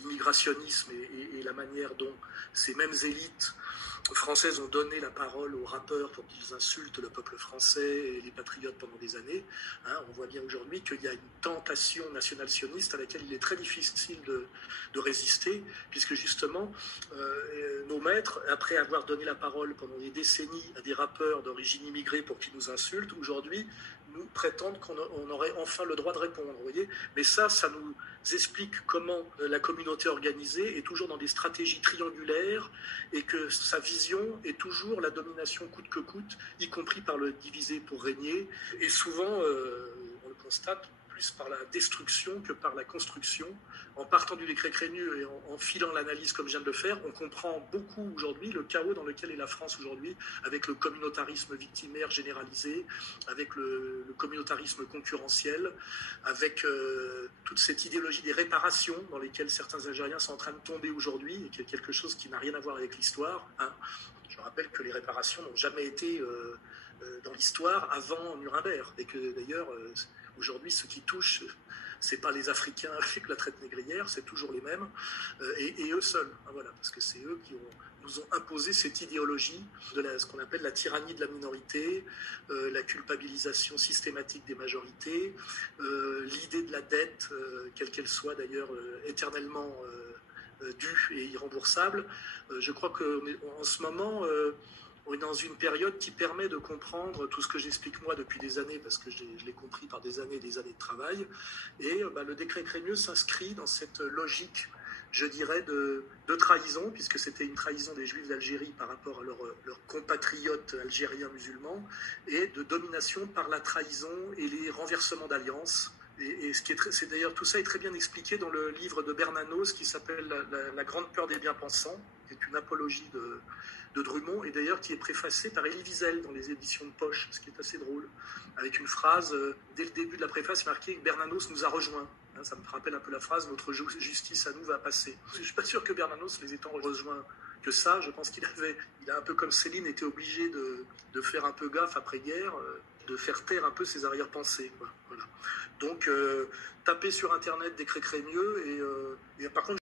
l'immigrationnisme et la manière dont ces mêmes élites françaises ont donné la parole aux rappeurs pour qu'ils insultent le peuple français et les patriotes pendant des années. On voit bien aujourd'hui qu'il y a une tentation nationale-sioniste à laquelle il est très difficile de résister, puisque justement, nos maîtres, après avoir donné la parole pendant des décennies à des rappeurs d'origine immigrée pour qu'ils nous insultent, aujourd'hui, nous prétendent qu'on aurait enfin le droit de répondre, vous voyez. Mais ça nous explique comment la communauté organisée est toujours dans des stratégies triangulaires et que sa vision est toujours la domination coûte que coûte, y compris par le diviser pour régner. Et souvent, on le constate, plus par la destruction que par la construction. En partant du décret Crémieux et en filant l'analyse comme je viens de le faire, on comprend beaucoup aujourd'hui le chaos dans lequel est la France aujourd'hui, avec le communautarisme victimaire généralisé, avec le communautarisme concurrentiel, avec toute cette idéologie des réparations dans lesquelles certains Algériens sont en train de tomber aujourd'hui, et qui est quelque chose qui n'a rien à voir avec l'histoire. Je rappelle que les réparations n'ont jamais été dans l'histoire avant Nuremberg, et que d'ailleurs, aujourd'hui, ce qui touche, c'est pas les Africains avec la traite négrière, c'est toujours les mêmes, et eux seuls. Voilà, parce que c'est eux qui nous ont imposé cette idéologie de ce qu'on appelle la tyrannie de la minorité, la culpabilisation systématique des majorités, l'idée de la dette, quelle qu'elle soit d'ailleurs éternellement due et irremboursable. Je crois qu'en ce moment, on est dans une période qui permet de comprendre tout ce que j'explique moi depuis des années, parce que je l'ai compris par des années de travail. Et le décret Crémieux s'inscrit dans cette logique, je dirais, de trahison, puisque c'était une trahison des Juifs d'Algérie par rapport à leurs compatriotes algériens musulmans, et de domination par la trahison et les renversements d'alliances. Et c'est d'ailleurs, tout ça est très bien expliqué dans le livre de Bernanos qui s'appelle La grande peur des bien-pensants, qui est une apologie de Drummond, et d'ailleurs qui est préfacé par Elie Wiesel dans les éditions de Poche, ce qui est assez drôle, avec une phrase, dès le début de la préface, marquée « Bernanos nous a rejoints ». Ça me rappelle un peu la phrase « Notre justice à nous va passer ». Je ne suis pas sûr que Bernanos les étant rejoints que ça. Je pense qu'il a un peu comme Céline, été obligé de faire un peu gaffe après-guerre, de faire taire un peu ses arrière-pensées. Voilà. Donc, tapez sur Internet décret Crémieux, et par contre,